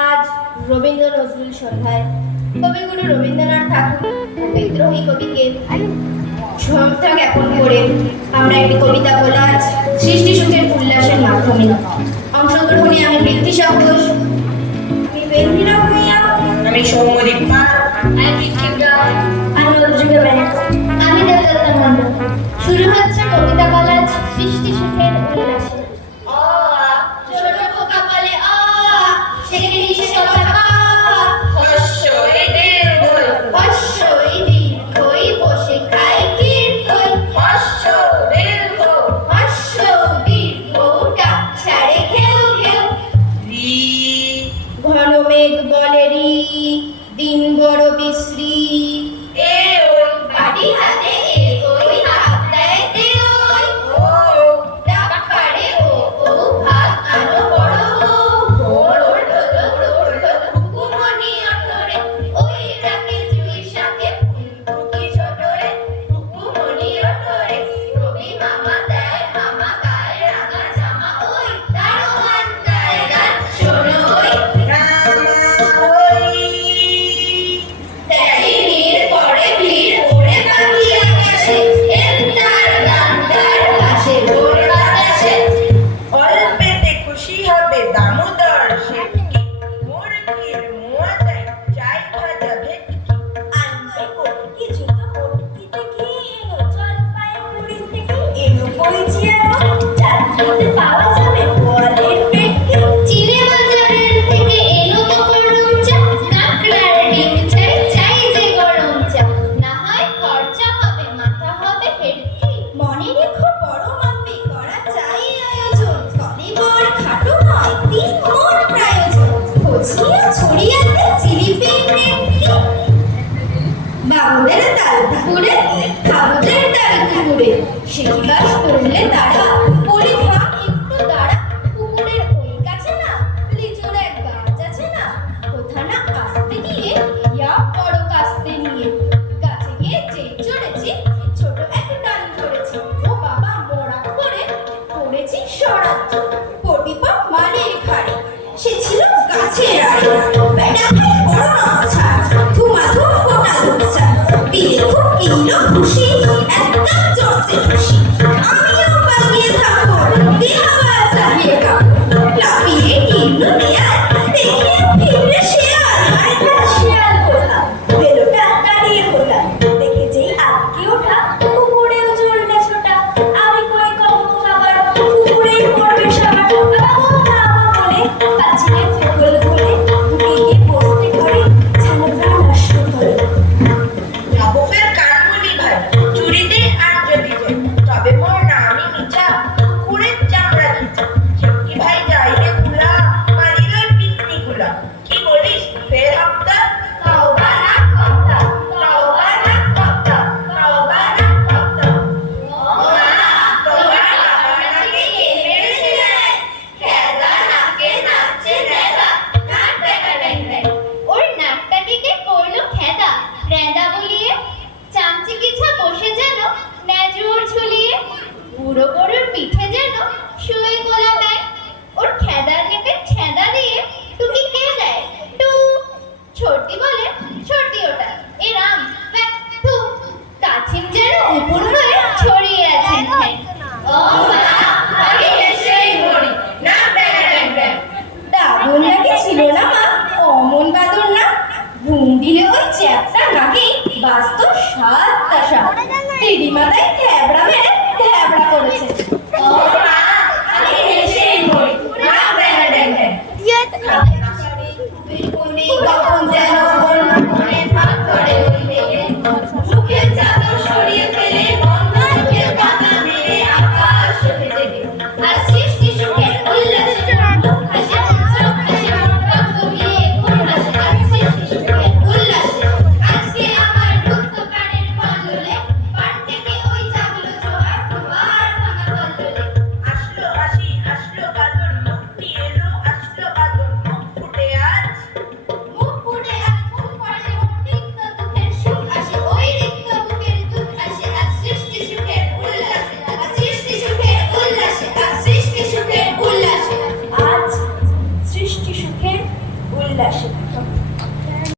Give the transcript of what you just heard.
আজ রবীন্দ্র নজরুল সন্ধ্যায় কবিগুরু রবীন্দ্রনাথ ঠাকুর বিদ্রোহী কবিকে শ্রদ্ধা জ্ঞাপন করে আমরা একটি কবিতা কোলাজ সৃষ্টি সুখের উল্লাসের মাধ্যমে অংশগ্রহণে আমি বৃদ্ধি সাহস, আমি বেন্দিরা ভূঁইয়া, আমি সৌম্যদীপ পাল, আমি অদ্রিকা ব্যানার্জি, আমি দেবদত্তা মণ্ডল। শুরু হচ্ছে কবিতা কোলাজ সৃষ্টি সুখের উল্লাসে। ছোট পোকা বলে আ, সেখানে নিচে কথা কা, হস্যই দীর্ঘই, হস্যই দীর্ঘই, বসে খায় কীর্তই, হস্য দীর্ঘ, হস্য দীর্ঘ, ডাক ছাড়ে ঘেউ ঘেউ। রি, ঘন মেঘ বলে রি, দিন বড় বিশ্রী, এ ওই, বাড়ি হাতে এ ওই, হাত দেয় দে ওই, ও, ডাক পাড়ে ও ও, ভাত আনো বড় ও, ভোর হলো হুকুমনি অটরে, ওই রাতে জুই শাকে ফুল ফুকি ছোটরে, হুকুমনি অটরে, রবি মামা দেয় মামা গায়ে রাঙা জামা, ওই দারোয়ান গায়ে গান শোনো ওই, রামা ওই, দেখি নীর পরে ভিড় ওড়ে পাখি আকাশে, এন্তার গান্তার ভাসে ভোর বাতাসে। অল্পেতে খুশি হবে দামোদর সেটকি, মুরগির মোয়া দেয় চাই ভাজা ভেটকি। আনতে কটকি জুতো কটকি থেকে এলো, জলপাইগুড়ি থেকে এলো বইজিয়ানো, চাকরিতে পাওয়া যাবে গোয়ালের পেটকে। চিড়ে বাজারের থেকে এলো তো গরম চা, কাঁকড়ার ডিম চাই চাই যে গরম চা, না হয় খরচা হবে মাথা হবে হেডকি। মনে রেখো বড় মাপে করা চাই আয়োজন, তবে বড় খাটো নয় 3 মোট প্রয়োজন। কচিয়া ছড়িয়াতে জিলিপি নেটকি, বাবুদের তাল পুকুরে, খাবুদের তাল পুকুরে, শিকাশ করলে তারা বলি থাম একটু দাঁড়া, পুকুরের ওই কাছে না লিচুর এক গাছ আছে না, কোথা না আসতে গিয়ে ইয়া বড় কাস্তে নিয়ে, গাছে গিয়ে যেই চড়েছি ছোট এক ডাল ধরেছি, ও বাবা মোড়া করে পড়েছি সরাজ্য, পটিপট মালির ঘাড়ে, সে ছিল গাছের আড়ে, বেটা ভাই বড় মাছা, ধুমাধুম গোটা দুচ্ছা, বিয়ে খুব কিলো খুশি, একদম জোরসে খুশি। আমিও পালিয়ে থাকবো, দেহাওয়া চালিয়ে খাবো, লাফিয়ে কিলো দেয়াল, দেখে ফিরে শেয়াল, আয় তার শেয়াল কোথা, বেলোটা দাঁড়িয়ে কোথা, দেখে যেই আটকে ওঠা, পুকুরেও চলবে ছোটা, আমি কই কম খাবার, পুকুরেই পড়বে সবার, বাবা বাবা বলে পাঁচিলে ফুটবল ঘুরে, ঢুকে গিয়ে বসতে ঘরে, ছানাটা নষ্ট করে। নবফের কানমণি ভাই, চুরিতে আর যদি যাই, তবে মোর নামই মিছা, কুকুরের চামড়া খিচা। সেটকি ভাই যাই রে কুলা, মারিল পিকনি গুলা। কি বলিস ফের হপ্তা? তওবা না কথা, তওবা না কর্তা, তওবা না কর্তা। ও মা, তোমার বাবা নাকি কে মেরেছিলেন? খেদা নাকে নাচছে নেদা, নাক ডেকা ড্যাং ড্যাং। ওর নাকটাকে কে করলো খেদা, রেঁদা বলিয়ে, চামচি কিছা বসে যেন নেজুর ঝুলিয়ে, বুড়ো গরুর পিঠে যেন শুয়ে গোলা ব্যাং, ওর খেদার নেপে ছেঁদা দিয়ে টুকি কে দেয় টু, ছোটি বলে ছোটি ওটা, এ রাম ব্যাক টু, কাছিম যেন উপর হয়ে ছড়িয়ে আছে ঠ্যাং। ও মা, আমি হেসেই মরি, নাক ডেকা ড্যাং ড্যাং। দাদুর নাকি ছিল না মা অমন বাদর না, ঘুম দিলে ওই চ্যাপটা নাকি বাস্ত 7টা সাপ, দিদিমা তাই থ্যাবড়া মেরে থ্যাবড়া করেছে। ও মা, আমি হেসেই মরি, নাক ডেকা ড্যাং ড্যাং। কখন যেন অন্য মনে ভাগ করে ওই মেয়ে, মুখের চাদর সরিয়ে ফেলে বন্ধ চোখের পাতা মেরে আকাশ উঠে জেগে, আর সৃষ্টি সুখের উল্লাসে মুখ হাসে, চোখ হাসে, রক্ত গিয়ে ঘুম হাসে, আর সৃষ্টি সুখের উল্লাসে আজকে আমার দুঃখ প্রাণের কন্দলে পান থেকে ওই বিলাসী